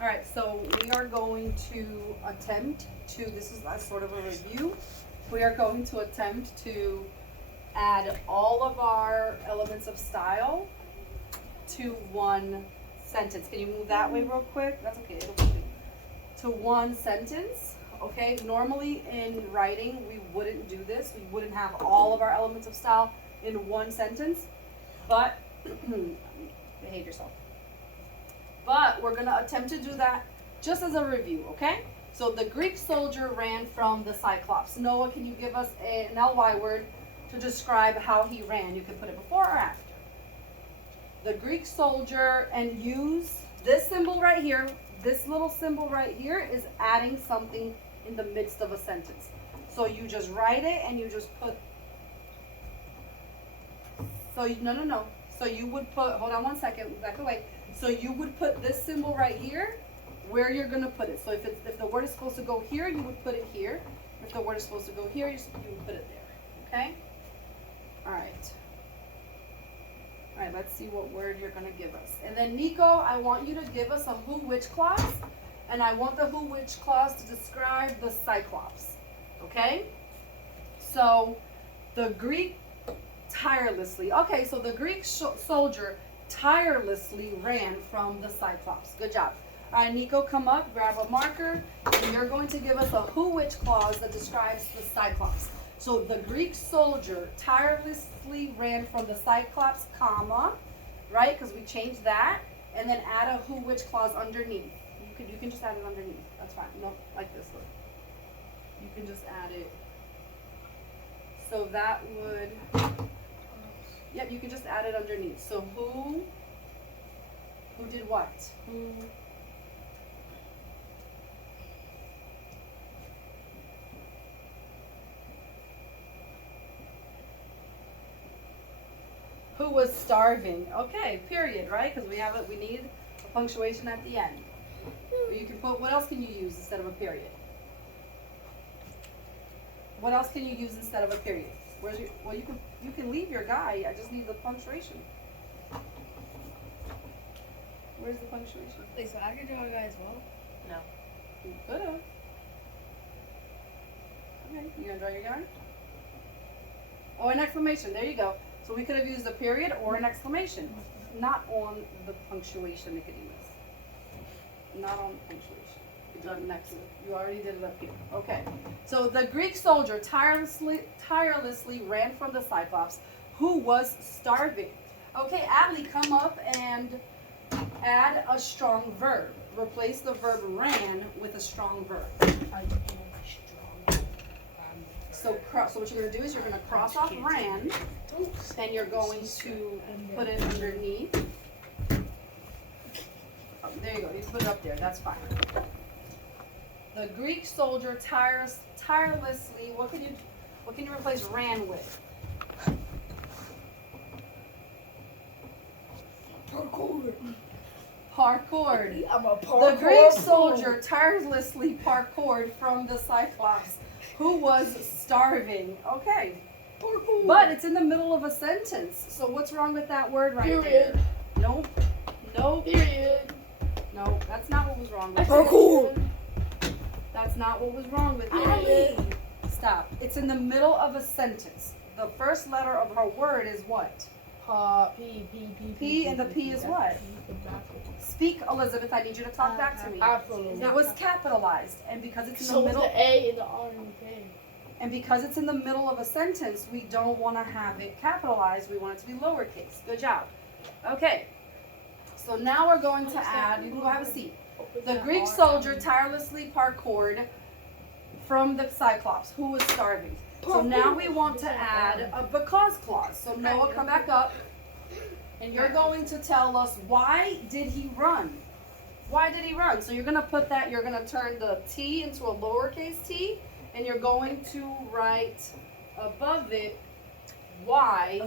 All right, so we are going to attempt to, this is a sort of a review. We are going to attempt to add all of our elements of style to one sentence. Can you move that way real quick? That's okay, it'll be to one sentence. Okay, normally in writing, we wouldn't do this. We wouldn't have all of our elements of style in one sentence, but behave yourself. But we're gonna attempt to do that just as a review, okay? So the Greek soldier ran from the Cyclops. Noah, can you give us an ly word to describe how he ran? You can put it before or after. The Greek soldier, and use this symbol right here. This little symbol right here is adding something in the midst of a sentence. So you just write it and you just put, so you, no. So you would put, hold on one second, back away. So you would put this symbol right here where you're gonna put it. So if the word is supposed to go here, you would put it here. If the word is supposed to go here, you would put it there, okay? All right. All right, let's see what word you're gonna give us. And then Nico, I want you to give us a who, which clause, and I want the who, which clause to describe the Cyclops, okay? So, the Greek tirelessly, okay, so the Greek soldier tirelessly ran from the Cyclops. Good job. All right, Nico, come up, grab a marker, and you're going to give us a who, which clause that describes the Cyclops. So the Greek soldier tirelessly ran from the Cyclops, comma, right? Because we changed that, and then add a who, which clause underneath. You can just add it underneath. That's fine. No, like this. Look. You can just add it. So that would. Yep, you can just add it underneath. So who did what? Who was starving? Okay, period, right? Because we need a punctuation at the end. Or you can put, what else can you use instead of a period? What else can you use instead of a period? Well, you can leave your guy. I just need the punctuation. Where's the punctuation? Wait, so I can draw a guy as well? No. You could have. Okay, you gonna draw your guy? Oh, an exclamation. There you go. So we could have used a period or an exclamation. Not on the punctuation, Nicodemus. Not on the punctuation. You did it next. You already did it up here. Okay. So the Greek soldier tirelessly ran from the Cyclops, who was starving. Okay, Adley, come up and add a strong verb. Replace the verb ran with a strong verb. So what you're going to do is you're going to cross off ran, and you're going to put it underneath. Oh, there you go. You put it up there. That's fine. The Greek soldier tirelessly. What can you replace ran with? Parkoured. I'm a parkour. The Greek soldier tirelessly parkoured from the Cyclops, who was starving. Okay. Parkour. But it's in the middle of a sentence. So what's wrong with that word right there? Period. Nope. Nope. Period. No, that's not what was wrong with it. Parkour. That's not what was wrong with Period. it. Stop. It's in the middle of a sentence. The first letter of her word is what? P. P, and the P is what? Speak, Elizabeth. I need you to talk back to me. Absolutely. It was capitalized, and because it's in So the was middle, the A and the R and the K. and because it's in the middle of a sentence, we don't want to have it capitalized. We want it to be lowercase. Good job. Okay. So now we're going to add. You can go have a seat. The Greek soldier tirelessly parkoured from the Cyclops, who was starving. So now we want to add a because clause. So Noah, come back up. And you're going to tell us, why did he run? Why did he run? So you're going to put that, you're going to turn the T into a lowercase t, and you're going to write above it why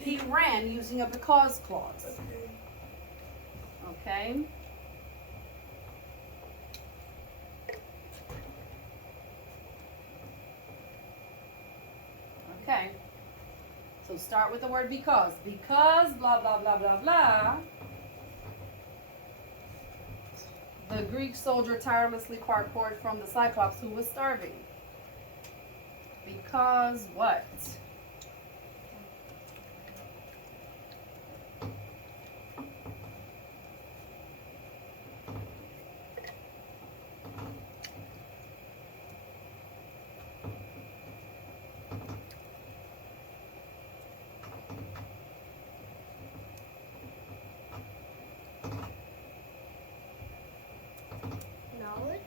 he ran using a because clause. Okay? Okay. So start with the word because. Because blah, blah, blah, blah, blah. The Greek soldier tirelessly parkoured from the Cyclops who was starving. Because what? Knowledge?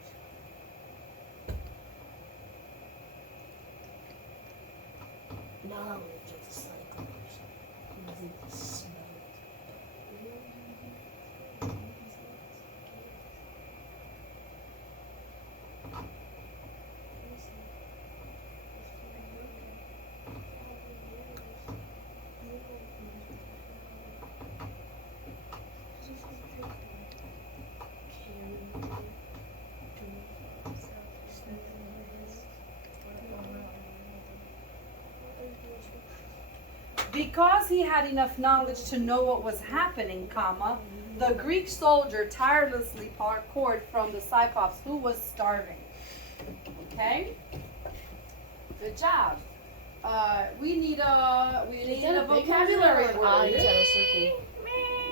Knowledge of the Cyclops. Using the smell. Because he had enough knowledge to know what was happening, comma, the Greek soldier tirelessly parkoured from the Cyclops who was starving. Okay? Good job. We need a vocabulary word.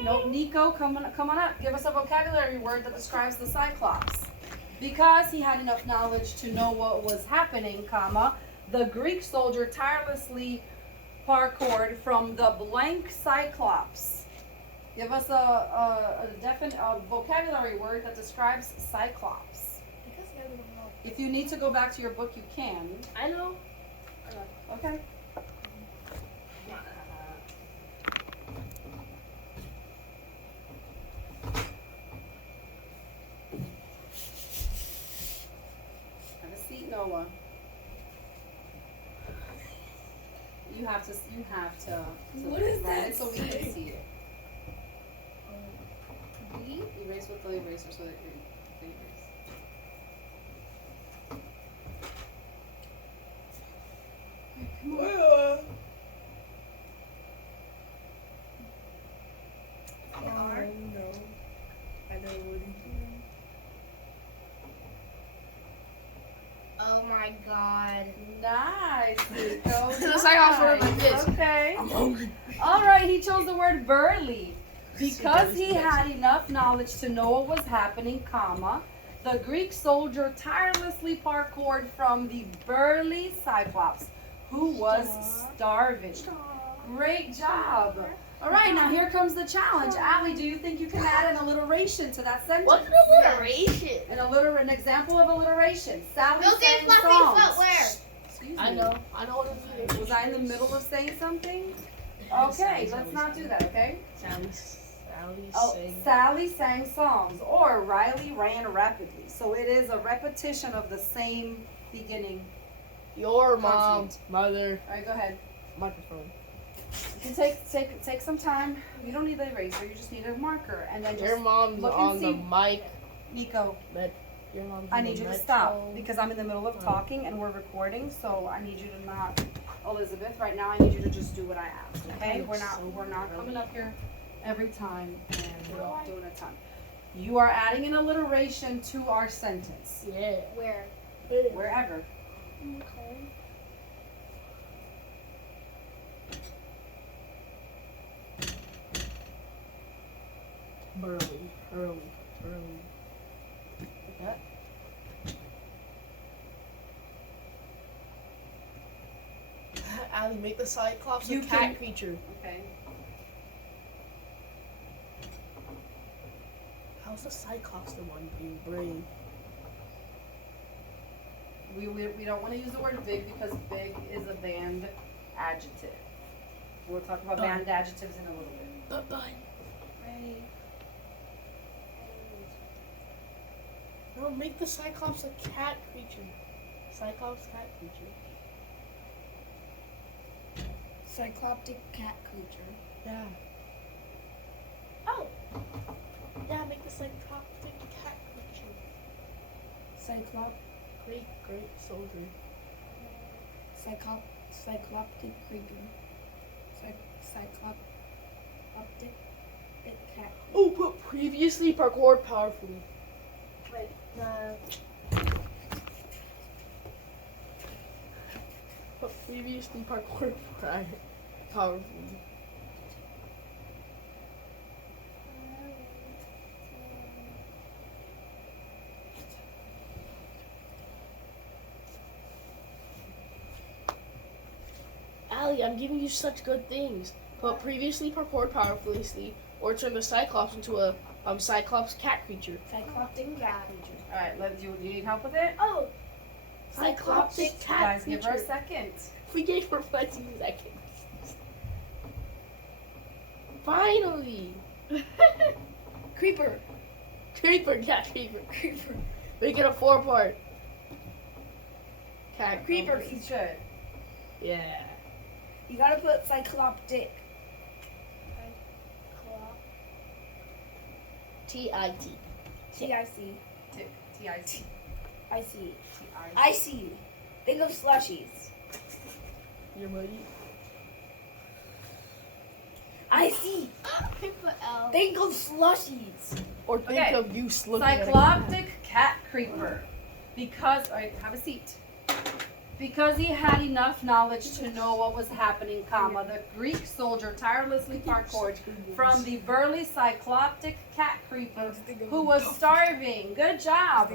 No, Nico, come on up. Give us a vocabulary word that describes the Cyclops. Because he had enough knowledge to know what was happening, comma, the Greek soldier tirelessly parkoured from the blank Cyclops. Give us a vocabulary word that describes Cyclops. If you need to go back to your book, you can. I know. Okay. Have a seat, Noah. You have to. What is write that it so we can say? see it. B? Erase with the eraser so that you can erase. Okay, come on. R? No. I know what he's doing. Oh my god. Nice, Nico. The Cyclops were like Nice. this. Okay. I'm hungry. All right, he chose the word burly. Because he had enough knowledge to know what was happening, comma, the Greek soldier tirelessly parkoured from the burly Cyclops, who was starving. Great job. All right, now here comes the challenge. Allie, do you think you can add an alliteration to that sentence? What's an alliteration? An example of alliteration. Sally Look at sang fluffy songs. footwear. Excuse I me. know what an alliteration. Was I in the middle of saying something? Okay, let's not do that, okay? Sally Oh, sang. Sally sang songs, or Riley ran rapidly. So it is a repetition of the same beginning. Your mom, Consonant. mother, All right, go ahead. microphone. You can take some time. You don't need the eraser. You just need a marker, and then Your just mom's look and on the see. mic. Nico. Your mom's I on need the you to mic stop phone. because I'm in the middle of talking and we're recording. So I need you to not, Elizabeth. Right now, I need you to just do what I ask. Okay? We're not coming up here every time and we're not doing a ton. You are adding an alliteration to our sentence. Yeah. Where? Wherever. Okay. Burly, early. Like that. Allie, make the Cyclops You a cat can- creature. Okay. How's the Cyclops the one being brave? We don't want to use the word big because big is a banned adjective. We'll talk about Done. banned adjectives in a little bit. Bye-bye. No, make the Cyclops a cat creature. Cyclops cat creature. Cycloptic cat creature. Yeah. Oh. Yeah, make the Cycloptic cat creature. Great soldier. Cycloptic creature. Cycloptic cat. Oh, put previously parkoured powerfully. No. But previously parkour powerfully. Allie, I'm giving you such good things. But previously parkoured powerfully, or turn the Cyclops into a Cyclops cat creature. Cycloptic cat creature. Alright, do you need help with it? Oh! Cycloptic cat Guys, creature. give her a second. We gave her 5 seconds. Finally! Creeper. Creeper, cat creeper. Creeper. Make it a 4-part. Cat Creeper. This is good. Yeah. You gotta put cycloptic. T-I-T. T-I-C. Tick. T-I-T. I see. T-I-C. I see. Think of slushies. Your money? I see. Put L. Think of slushies. Or think Okay. of you looking at a Cycloptic cat creeper. Because, alright, have a seat. Because he had enough knowledge to know what was happening, comma, the Greek soldier tirelessly parkoured from the burly cycloptic cat creeper who was starving. Good job.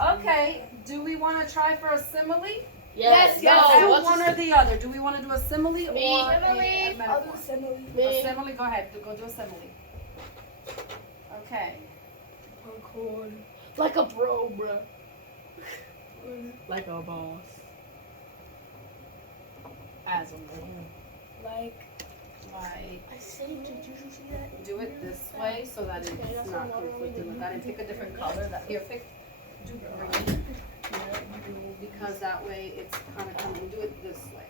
Okay, do we want to try for a simile? Yes, Yes, no, Do what's one a- or the other. Do we want to do a simile Me. or a I'll metaphor? do simile. A Me. simile, go ahead. Go do a simile. Okay. Parkour. Like a bro, bro. Like a boss. As a man. Like, Like, I said, did you see that? do it this way so that Okay, it's that's not what I conflicting with that. And pick a different color. Here, pick do green. Because that way it's kind of coming. Do it this way.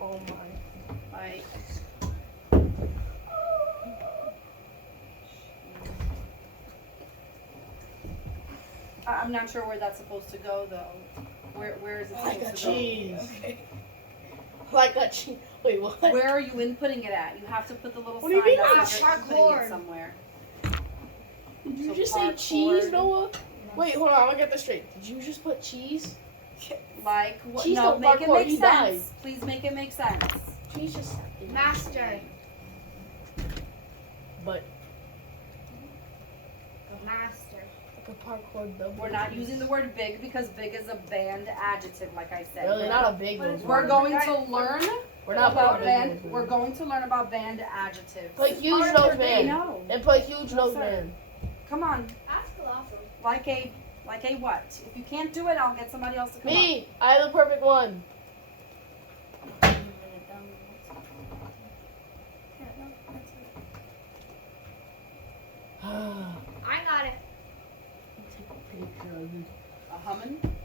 Oh my. Like, I'm not sure where that's supposed to go though. Where is it Like a supposed to go? cheese. okay. Like a cheese. Wait, what? Where are you inputting it at? You have to put the little What do you sign mean? that says you're putting Parkour. it somewhere. Did you So just say parkour. cheese, Noah? Wait, hold on. I'm gonna get this straight. Did you just put cheese? Like what? Cheese No, don't make it parkour, make he sense. dies. Please make it make sense. Cheese just. Master. But Master. like a parkour double. We're not using the word big because big is a banned adjective, like I said. Really, not a big one. We're going to learn We're not about putting band. big ones. We're going to learn about banned adjectives. Put huge Part of nose your man. No. And put huge No, nose sir. man. Come on, Ask Colossal. like a what? If you can't do it, I'll get somebody else to come Me, I have the perfect one. I got it. Take a picture of it. up. A humming.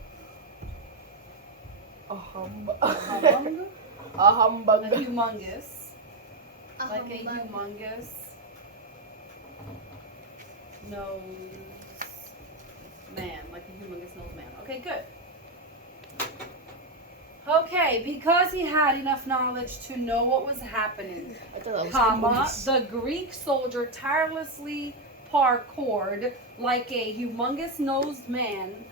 A humbug. A humming. A A humbug. humongous. A Like a humbug. humongous nose man. Like a humongous nose man. Okay, good. Okay, because he had enough knowledge to know what was happening, I thought that was comma, police. the Greek soldier tirelessly parkoured like a humongous nosed man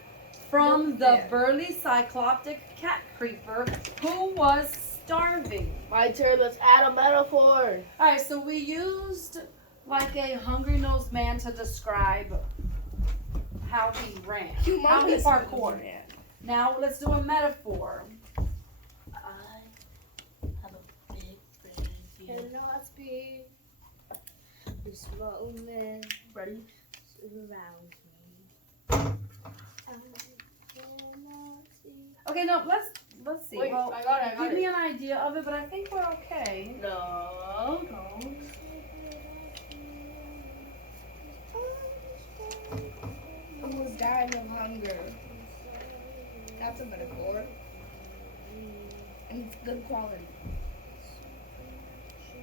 from the burly cycloptic cat creeper who was starving. My turn. Let's add a metaphor. Alright, so we used like a hungry nosed man to describe how he ran. How he Humongous parkoured. man. Now let's do a metaphor. I have a big brain. Cannot speak. This moment Ready? surrounds me. I cannot see. Okay, no, let's see. Wait, well, I got it. give me an idea of it, but I think we're okay. No, don't. Who was dying of hunger. That's a metaphor. And it's good quality.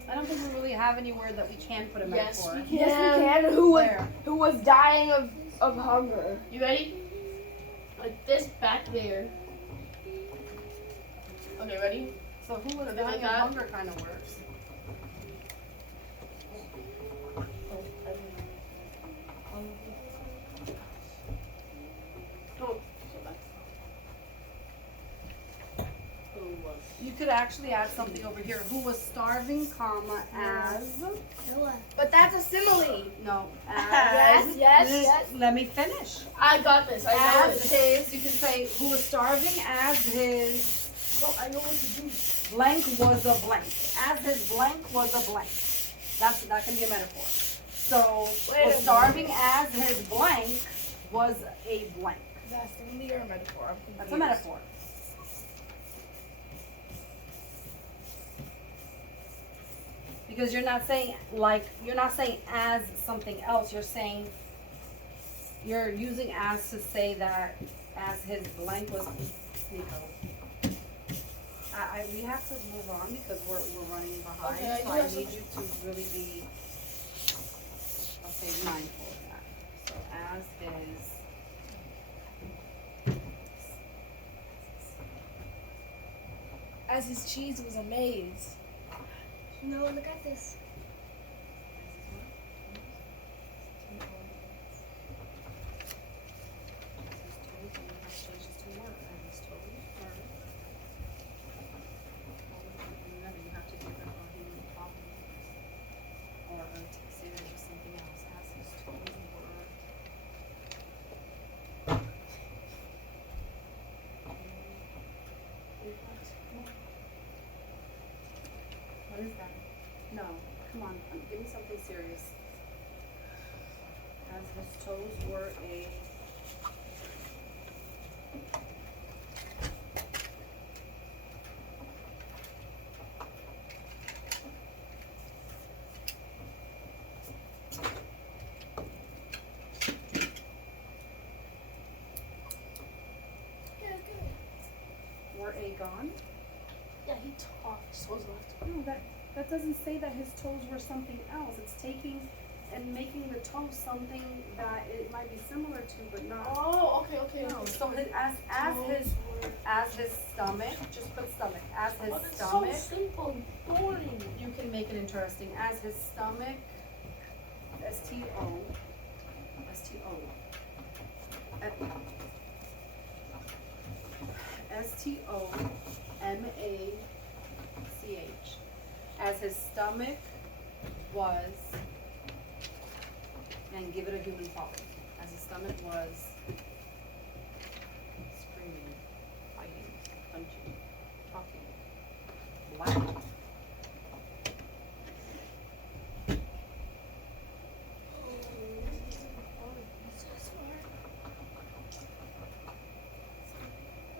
I don't think we really have anywhere that we can put a Yes, metaphor. we can. Yes, we can. Who was Where? who was dying of hunger? You ready? Like this back there. Okay, ready? So who was Something dying like of that. hunger kind of works. actually add something over here. Who was starving, comma, as, Noah. But that's a simile. no, Yes, as, yes. let me finish. I got this. I know As this. his, you can say, who was starving as his No, I know what to do. blank was a blank. As his blank was a blank. That can be a metaphor. So, Wait was a starving as his blank was a blank. Is that a simile or a metaphor? I'm That's a confused. metaphor. Because you're not saying as something else. You're using as to say that as his blank was Nico. We have to move on because we're running behind. Okay, I so do I have need you to really be, I'll say, mindful of that. So as his. As his cheese was a maze. Noah, look at this. What is that? No, come on, give me something serious. As his toes were a. Were a gone? Yeah, he talked. His toes left. No, that doesn't say that his toes were something else. It's taking and making the toes something that it might be similar to, but not. Oh, okay. No. So as his stomach, just put stomach. As his But it's stomach, so simple and boring. you can make it interesting. As his stomach, S-T-O, S-T-O, S-T-O-M-A-C-H. As his stomach was, and give it a human follow. As his stomach was screaming, fighting, punching, talking, black.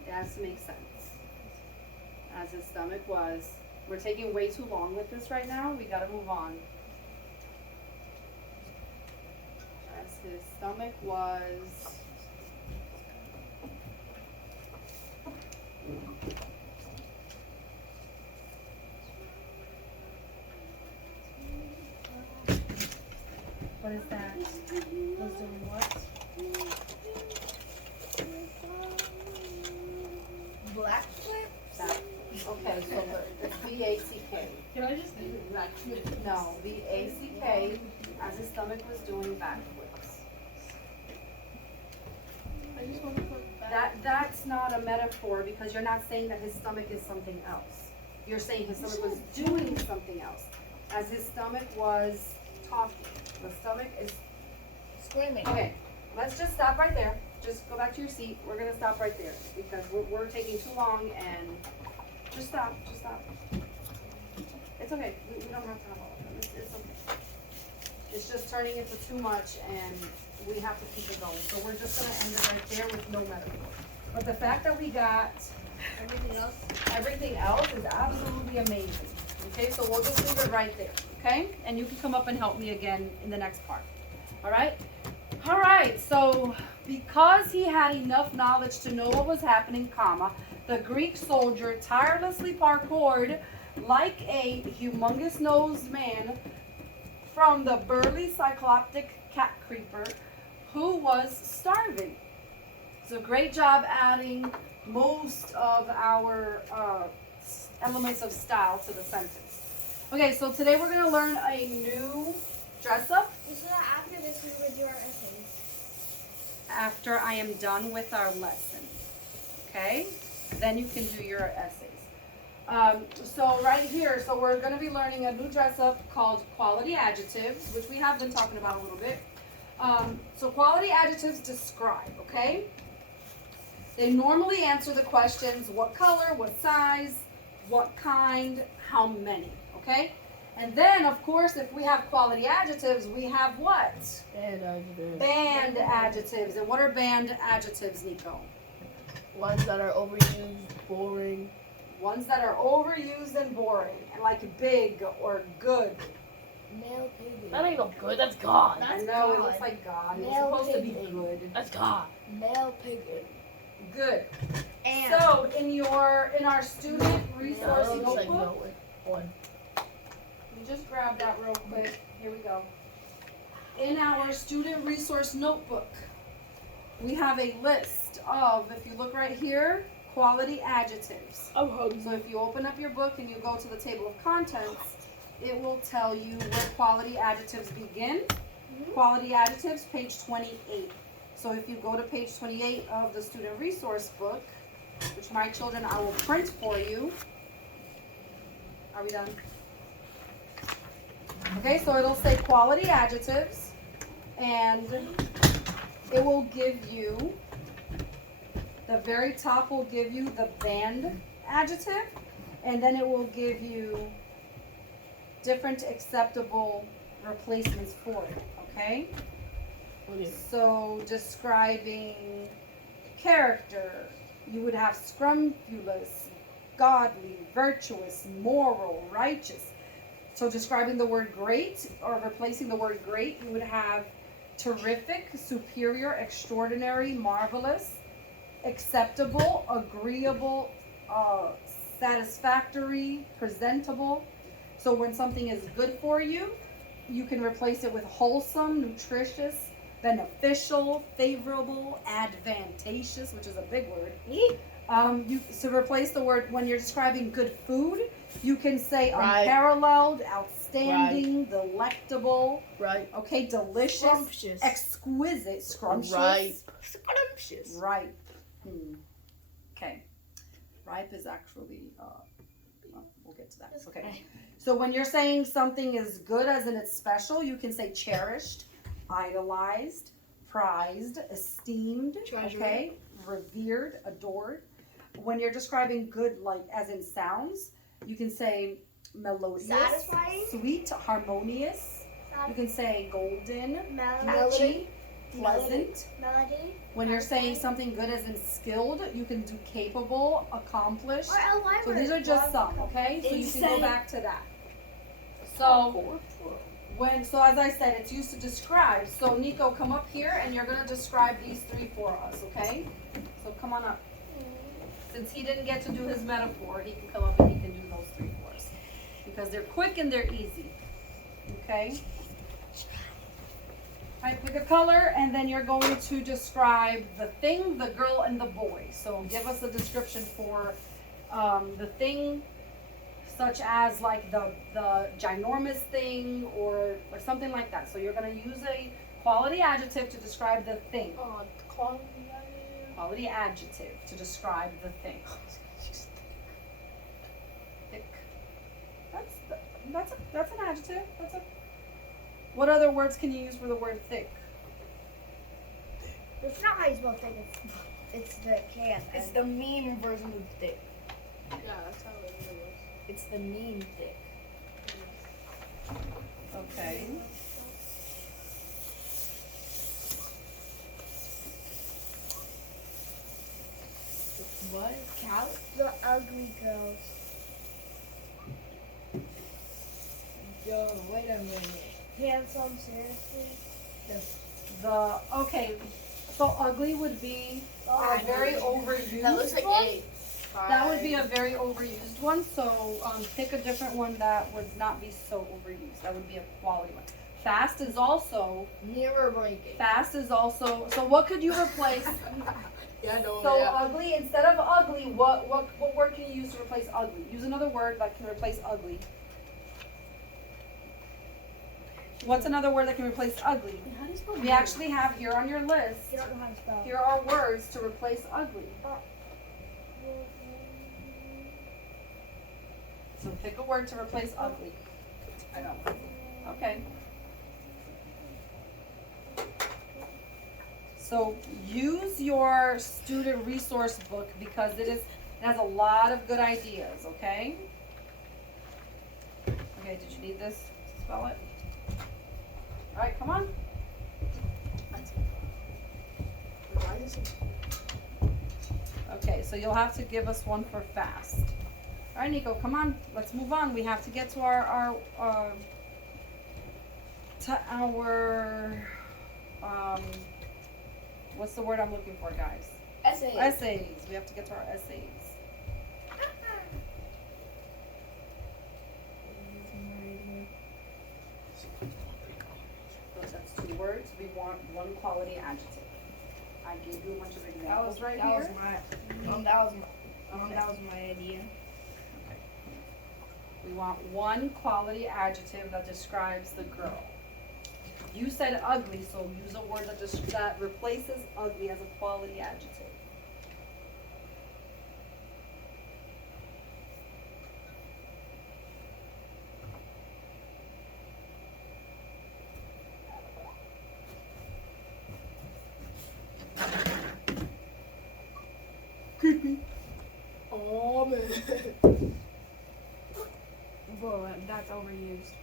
It has to make sense. As his stomach was, we're taking way too long with this right now. We gotta move on. As his stomach was. What is that? Was doing what? Black flip? That. Okay, so it's B-A-C-K. Can I just give it back? No, B-A-C-K, as his stomach was doing backflips. I just want to put back. That's not a metaphor because you're not saying that his stomach is something else. You're saying his stomach was doing something else. As his stomach was talking. The stomach is. Screaming. Okay, let's just stop right there. Just go back to your seat. We're gonna stop right there because we're taking too long and just stop. It's okay. We don't have to have all of them. It's okay. It's just turning into too much and we have to keep it going. So we're just gonna end it right there with no metaphor. But the fact that we got everything else is absolutely amazing. Okay, so we'll just leave it right there. Okay? And you can come up and help me again in the next part. Alright? Alright, so because he had enough knowledge to know what was happening, comma, the Greek soldier tirelessly parkoured like a humongous nosed man from the burly cycloptic cat creeper who was starving. So great job adding most of our elements of style to the sentence. Okay, so today we're going to learn a new dress up So that after this we would do our essays. after I am done with our lesson. Okay? Then you can do your essays. So right here, so we're gonna be learning a new dress up called quality adjectives, which we have been talking about a little bit. So quality adjectives describe, okay? They normally answer the questions, what color, what size, what kind, how many, okay? And then, of course, if we have quality adjectives, we have what? And adjectives. Band adjectives. And what are band adjectives, Nico? Ones that are overused, boring. Ones that are overused and boring, and like big or good. Male piggy. That ain't no good. That's God. I That's know, it God. looks like God. It's Male supposed to be piggy. good. That's God. Male piggy. Good. And So in our student resource That looks like notebook, no one. you just grab that real quick. Here we go. In our student resource notebook, we have a list of, if you look right here, quality adjectives. I'm hungry. So if you open up your book and you go to the table of contents, it will tell you where quality adjectives begin. Quality adjectives, page 28. So if you go to page 28 of the student resource book, which my children, I will print for you. Are we done? Okay, so it'll say quality adjectives, and it will give you, the very top will give you the band adjective, and then it will give you different acceptable replacements for it, okay? Okay. So describing character, you would have scrupulous, godly, virtuous, moral, righteous. So describing the word great or replacing the word great, you would have terrific, superior, extraordinary, marvelous, acceptable, agreeable, satisfactory, presentable. So when something is good for you, you can replace it with wholesome, nutritious, beneficial, favorable, advantageous, which is a big word. To replace the word, when you're describing good food, you can say Right. unparalleled, outstanding, delectable, Right. okay, delicious, Scrumptious. exquisite, scrumptious, Right. Scrumptious. ripe. Okay, ripe is actually. We'll get to that. Okay. So when you're saying something is good, as in it's special, you can say cherished, idolized, prized, esteemed, Treasured. okay, revered, adored. When you're describing good, like as in sounds, you can say melodious, Satisfying. sweet, harmonious. You can say golden, Melody. catchy, pleasant. Melody. When you're saying something good as in skilled, you can do capable, accomplished. Or Elvira. So these are just some, okay? So you can go Insane. back to that. So so as I said, it's used to describe. So Nico, come up here and you're gonna describe these three for us, okay? So come on up. Since he didn't get to do his metaphor, he can come up and he can do those three for us. Because they're quick and they're easy. Okay? Alright, pick a color and then you're going to describe the thing, the girl, and the boy. So give us a description for the thing, such as like the ginormous thing or something like that. So you're going to use a quality adjective to describe the thing. Quality adjective to describe the thing. Thick. That's an adjective. What other words can you use for the word thick? It's not how you spell thick. It's the K. It's the mean version of thick. Yeah, that's how it really was. It's the mean thick. Okay. What? Cow? The ugly girls. Yo, wait a minute. Handsome, seriously. Okay. So ugly would be a very overused. That looks like one. A. That would be a very overused one. So pick a different one that would not be so overused. That would be a quality one. Fast is also. Mirror breaking. Fast is also. So what could you replace? Yeah, no, So yeah. ugly, instead of ugly, what word can you use to replace ugly? Use another word that can replace ugly. What's another word that can replace ugly? How do you spell We actually have here on your list, You don't know how to spell. here are words to replace ugly. Pick a word to replace ugly. I know. Okay. So use your student resource book because it has a lot of good ideas, okay? Okay, did you need this to spell it? Alright, come on. Why is it? Okay, so you'll have to give us one for fast. Alright, Nico, come on. Let's move on. We have to get to our what's the word I'm looking for, guys? Essay. Essays. We have to get to our essays. So that's 2 words. We want 1 quality adjective. I gave you a bunch of examples right that here. was my that was my idea. We want 1 quality adjective that describes the girl. You said ugly, so use a word that replaces ugly as a quality adjective. Creepy. Oh man. Bro, that's overused.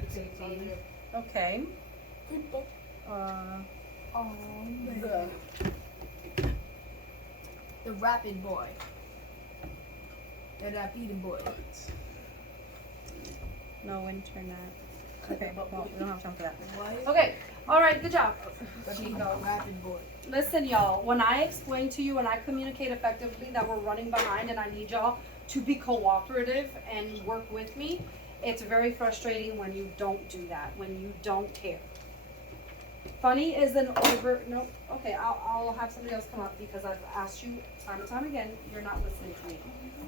It's 18. Okay. Creepy. Oh man. The rapid boy. The rapid boy. No internet. Okay, well, we don't have time for that. What? Okay, alright, good job. Nico, rapid boy. Listen, y'all, when I explain to you and I communicate effectively that we're running behind and I need y'all to be cooperative and work with me, it's very frustrating when you don't do that, when you don't care. Funny is an no, okay, I'll have somebody else come up because I've asked you time and time again, you're not listening to me.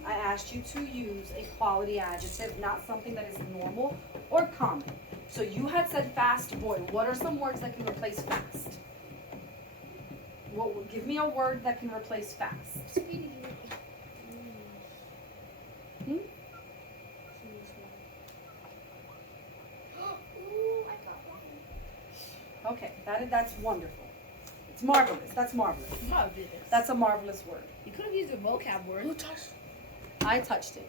I asked you to use a quality adjective, not something that is normal or common. So you had said fast boy. What are some words that can replace fast? Give me a word that can replace fast. Hmm? Okay, that's wonderful. It's marvelous. That's marvelous. That's a marvelous word. You could have used a vocab word. Who touched? I touched it.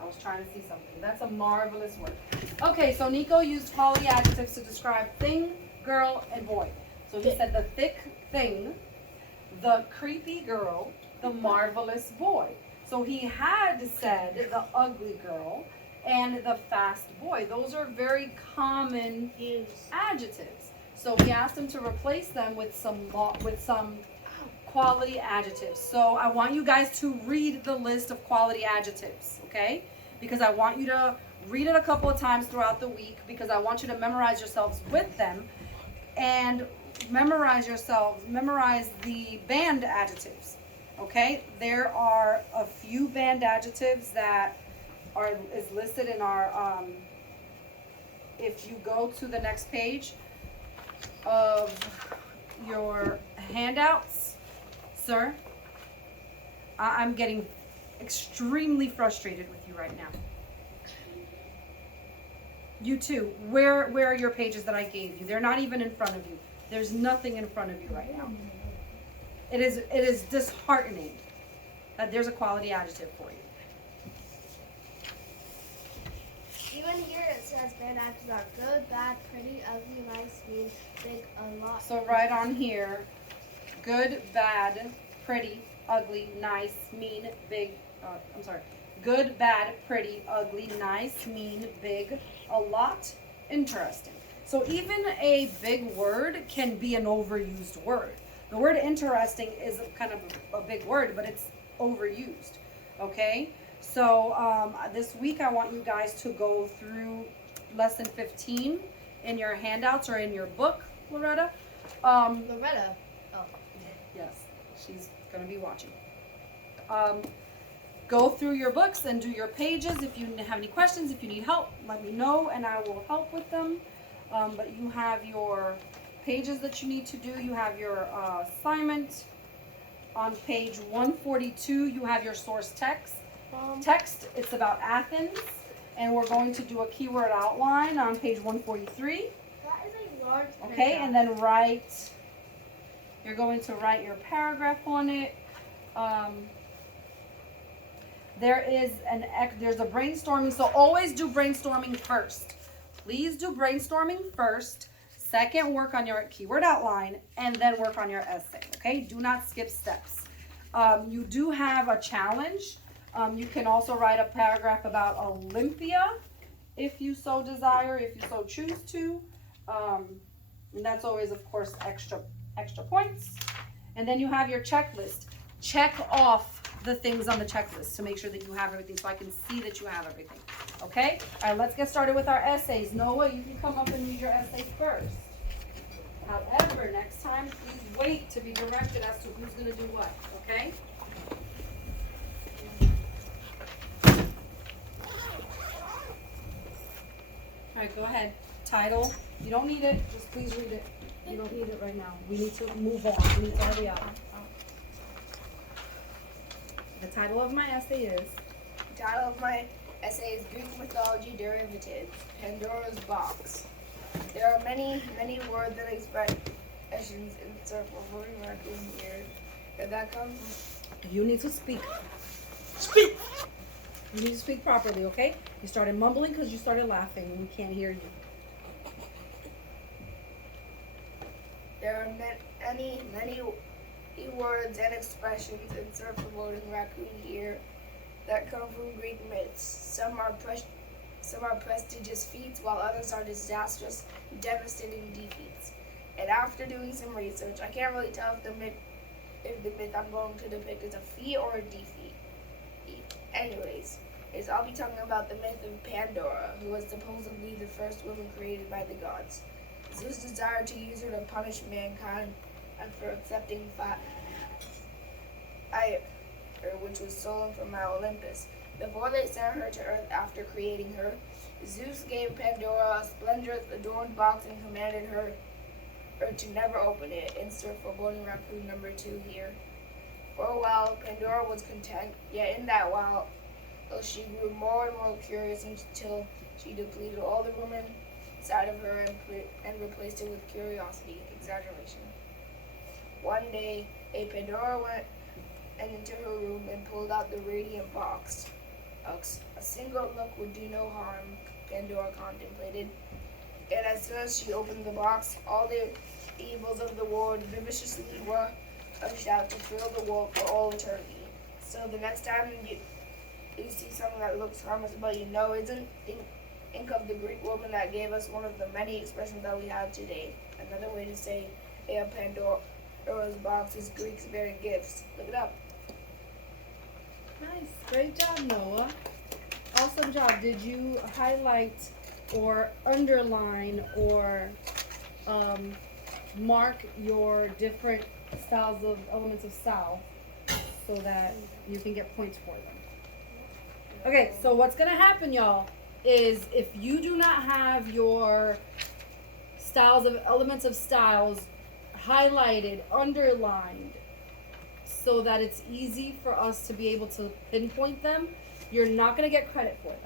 I was trying to see something. That's a marvelous word. Okay, so Nico used quality adjectives to describe thing, girl, and boy. So he said the thick thing, the creepy girl, the marvelous boy. So he had said the ugly girl and the fast boy. Those are very common adjectives. So he asked him to replace them with some quality adjectives. So I want you guys to read the list of quality adjectives, okay? Because I want you to read it a couple of times throughout the week because I want you to memorize yourselves with them and memorize the band adjectives, okay? There are a few band adjectives that is listed in our, if you go to the next page of your handouts, sir, I'm getting extremely frustrated with you right now. You too. Where are your pages that I gave you? They're not even in front of you. There's nothing in front of you right now. It is disheartening that there's a quality adjective for you. Even here it says bad adjectives are good, bad, pretty, ugly, nice, mean, big, a lot. So right on here, good, bad, pretty, ugly, nice, mean, big, good, bad, pretty, ugly, nice, mean, big, a lot, interesting. So even a big word can be an overused word. The word interesting is kind of a big word, but it's overused, okay? So this week I want you guys to go through lesson 15 in your handouts or in your book, Loretta. Loretta. Oh. Yes, she's going to be watching. Go through your books and do your pages. If you have any questions, if you need help, let me know and I will help with them. But you have your pages that you need to do. You have your assignment. On page 142, you have your source text. Text, it's about Athens, and we're going to do a keyword outline on page 143. That is a large Okay, and then you're going to write your paragraph on it. There's a brainstorming, so always do brainstorming first. Please do brainstorming first. Second, work on your keyword outline, and then work on your essay, okay? Do not skip steps. You do have a challenge. You can also write a paragraph about Olympia, if you so desire, if you so choose to. And that's always, of course, extra points. And then you have your checklist. Check off the things on the checklist to make sure that you have everything, so I can see that you have everything. Okay? All right, let's get started with our essays. Noah, you can come up and read your essay first. However, next time, please wait to be directed as to who's going to do what. Okay? All right, go ahead. Title. You don't need it. Just please read it. You don't need it right now. We need to move on. We need to hurry up. The title of my essay is? The title of my essay is Greek Mythology Derivatives, Pandora's Box. There are many, many words and expressions in circle raccoon here. Did that come? You need to speak. Speak! You need to speak properly, okay? You started mumbling because you started laughing and we can't hear you. There are many, many words and expressions in surfboard and raccoon here that come from Greek myths. Some are prestigious feats, while others are disastrous, devastating defeats. And after doing some research, I can't really tell if the myth I'm going to depict is a feat or a defeat. Anyways, I'll be talking about the myth of Pandora, who was supposedly the first woman created by the gods. Zeus desired to use her to punish mankind and for accepting fire, which was stolen from Mount Olympus. Before they sent her to Earth after creating her, Zeus gave Pandora a splendid adorned box and commanded her to never open it. Insert foreboding raccoon number 2 here. For a while, Pandora was content, yet in that while, she grew more and more curious until she depleted all the room inside of her and replaced it with curiosity, exaggeration. One day, Pandora went into her room and pulled out the radiant box. A single look would do no harm, Pandora contemplated. And as soon as she opened the box, all the evils of the world vivaciously rushed out to fill the world for all eternity. So the next time you see something that looks harmless but you know isn't, think of the Greek woman that gave us one of the many expressions that we have today. Another way to say Pandora's box is Greeks bearing gifts. Look it up. Nice. Great job, Noah. Awesome job. Did you highlight or underline or mark your different styles of elements of style so that you can get points for them? Okay, so what's going to happen, y'all, is if you do not have your styles of elements of styles highlighted, underlined, so that it's easy for us to be able to pinpoint them, you're not going to get credit for them.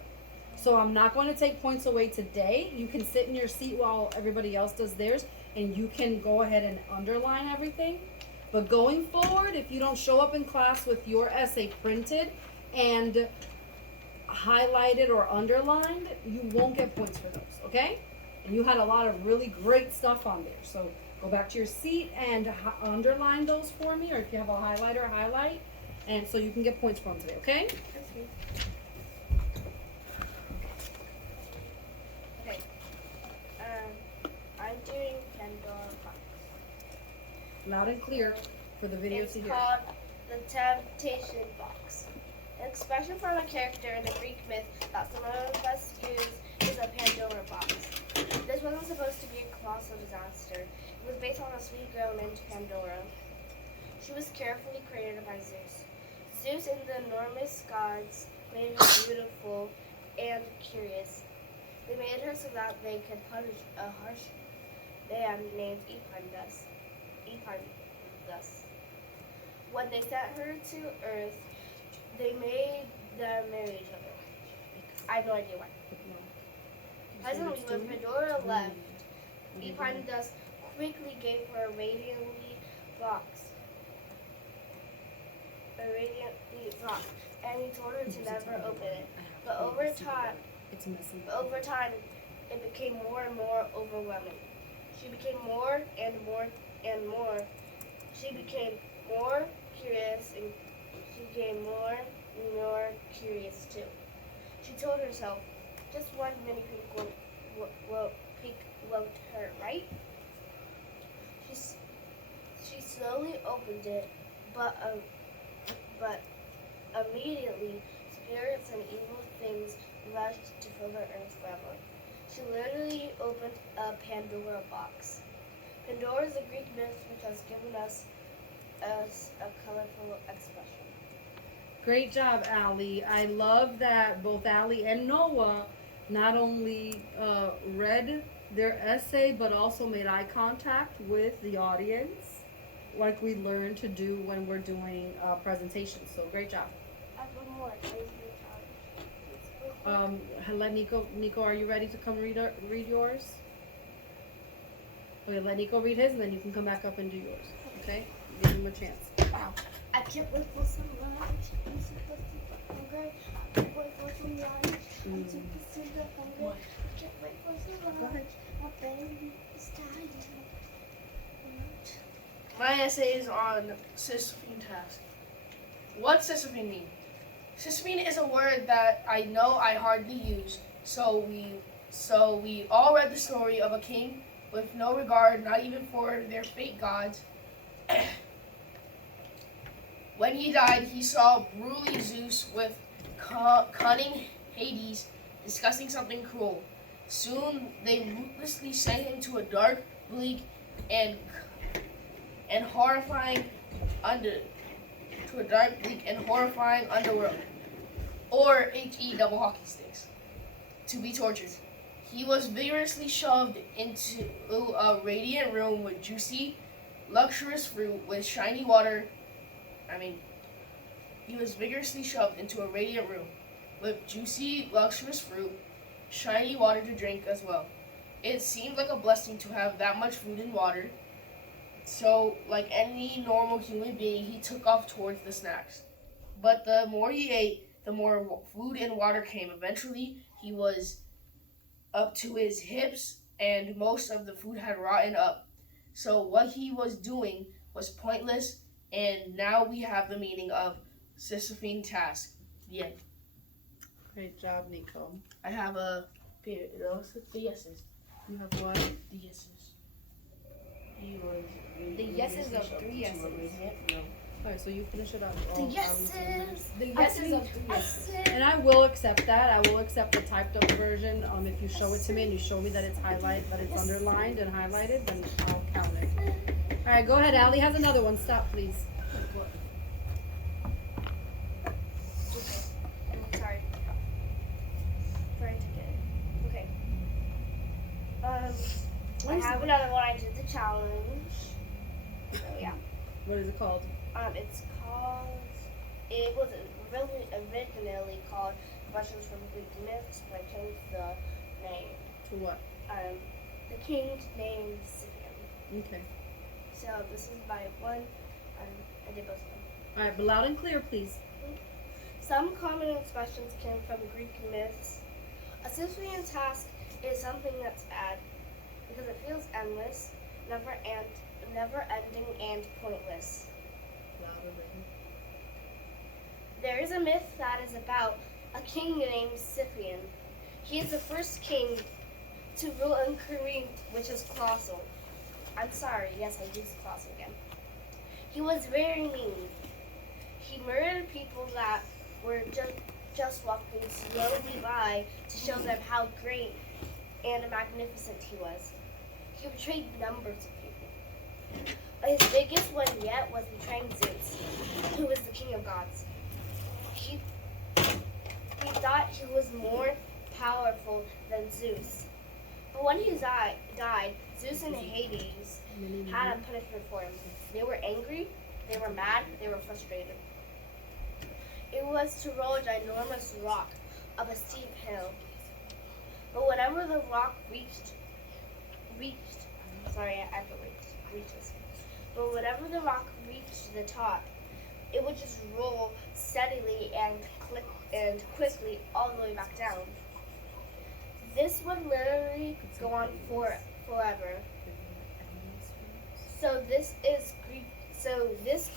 So I'm not going to take points away today. You can sit in your seat while everybody else does theirs, and you can go ahead and underline everything. But going forward, if you don't show up in class with your essay printed and highlighted or underlined, you won't get points for those, okay? And you had a lot of really great stuff on there. So go back to your seat and underline those for me, or if you have a highlighter, highlight, and so you can get points for them today, okay? Okay. I'm doing Pandora box. Loud and clear for the video It's to hear. called the Temptation Box. An expression from a character in the Greek myth that some of us use is a Pandora box. This wasn't supposed to be a colossal disaster. It was based on a sweet girl named Pandora. She was carefully created by Zeus. Zeus and the enormous gods made her beautiful and curious. They made her so that they could punish a harsh man named Epindus. When they sent her to Earth, they made them marry each other. I have no idea why. Presently, when Pandora left, Epaminondas quickly gave her a radiantly box. And he told her to never open it. But over time, it became more and more overwhelming. She became more and more and more. She became more curious, and she became more and more curious too. She told herself, just one mini pig won't hurt, right? She slowly opened it, but immediately spirits and evil things rushed to fill the earth forever. She literally opened a Pandora box. Pandora is a Greek myth which has given us a colorful expression. Great job, Allie. I love that both Allie and Noah not only read their essay, but also made eye contact with the audience, like we learn to do when we're doing presentations. So great job. I have one more. Let Nico, are you ready to come read yours? Okay, let Nico read his, and then you can come back up and do yours. Okay? Give him a chance. Wow. I can't wait for some lunch. I'm super hungry. I can't wait for some lunch. I'm super hungry. I can't wait for some lunch. My baby is dying. My essay is on Sisyphine task. What Sisyphine mean? Sisyphine is a word that I know I hardly use. So we all read the story of a king with no regard, not even for their fake gods. When he died, he saw ruling Zeus with cunning Hades discussing something cruel. Soon they ruthlessly sent him to a dark, bleak, and horrifying underworld, or HE double hockey sticks, to be tortured. He was vigorously shoved into a radiant room with juicy, luxurious fruit with shiny water. He was vigorously shoved into a radiant room with juicy, luxurious fruit, shiny water to drink as well. It seemed like a blessing to have that much food and water. So, like any normal human being, he took off towards the snacks. But the more he ate, the more food and water came. Eventually, he was up to his hips, and most of the food had rotten up. So what he was doing was pointless, and now we have the meaning of Sisyphine task. The end. Great job, Nico. I have the yeses. You have what? The yeses. He was The yeses of three yeses. No. Alright, so you finish it up. The yeses. The yeses of three yeses. And I will accept that. I will accept the typed up version. If you show it to me and you show me that it's highlighted, that it's underlined and highlighted, then I'll count it. Alright, go ahead. Allie has another one. Stop, please. Sorry. Trying to get it. Okay. I have another one. I did the challenge. So yeah. What is it called? It's called. It was originally called Questions from Greek Myths, but I changed the name. To what? The king's name Sisyphus. Okay. So this is by one. I did both of them. Alright, but loud and clear, please. Some common expressions came from Greek myths. A Sisyphean task is something that's bad because it feels endless, never ending, and pointless. There is a myth that is about a king named Sisyphean. He is the first king to rule in Crete, which is colossal. I'm sorry, yes, I used colossal again. He was very mean. He murdered people that were just walking slowly by to show them how great and magnificent he was. He betrayed numbers of people. His biggest one yet was betraying Zeus, who was the king of gods. He thought he was more powerful than Zeus. But when he died, Zeus and Hades had a punishment for him. They were angry, they were mad, they were frustrated. It was to roll a ginormous rock up a steep hill. But whenever the rock reaches. But whenever the rock reached the top, it would just roll steadily and quickly all the way back down. This would literally go on forever. So this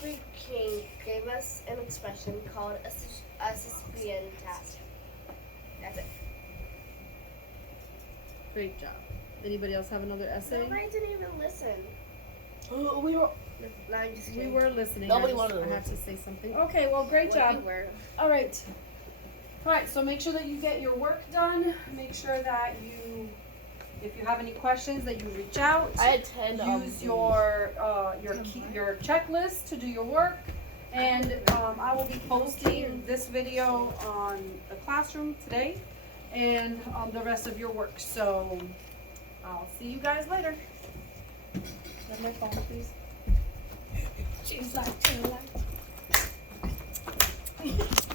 Greek king gave us an expression called a Sisyphean task. That's it. Great job. Anybody else have another essay? Nobody didn't even listen. We were. No, I'm just We kidding. were listening. Nobody I wanted to have to say something. Okay, well, great Well, job. we were. All right. All right, so make sure that you get your work done. Make sure that you, if you have any questions, that you reach out. I had 10. Use your checklist to do your work. And I will be posting this video on the classroom today and on the rest of your work. So I'll see you guys later. Let my phone, please. She's like,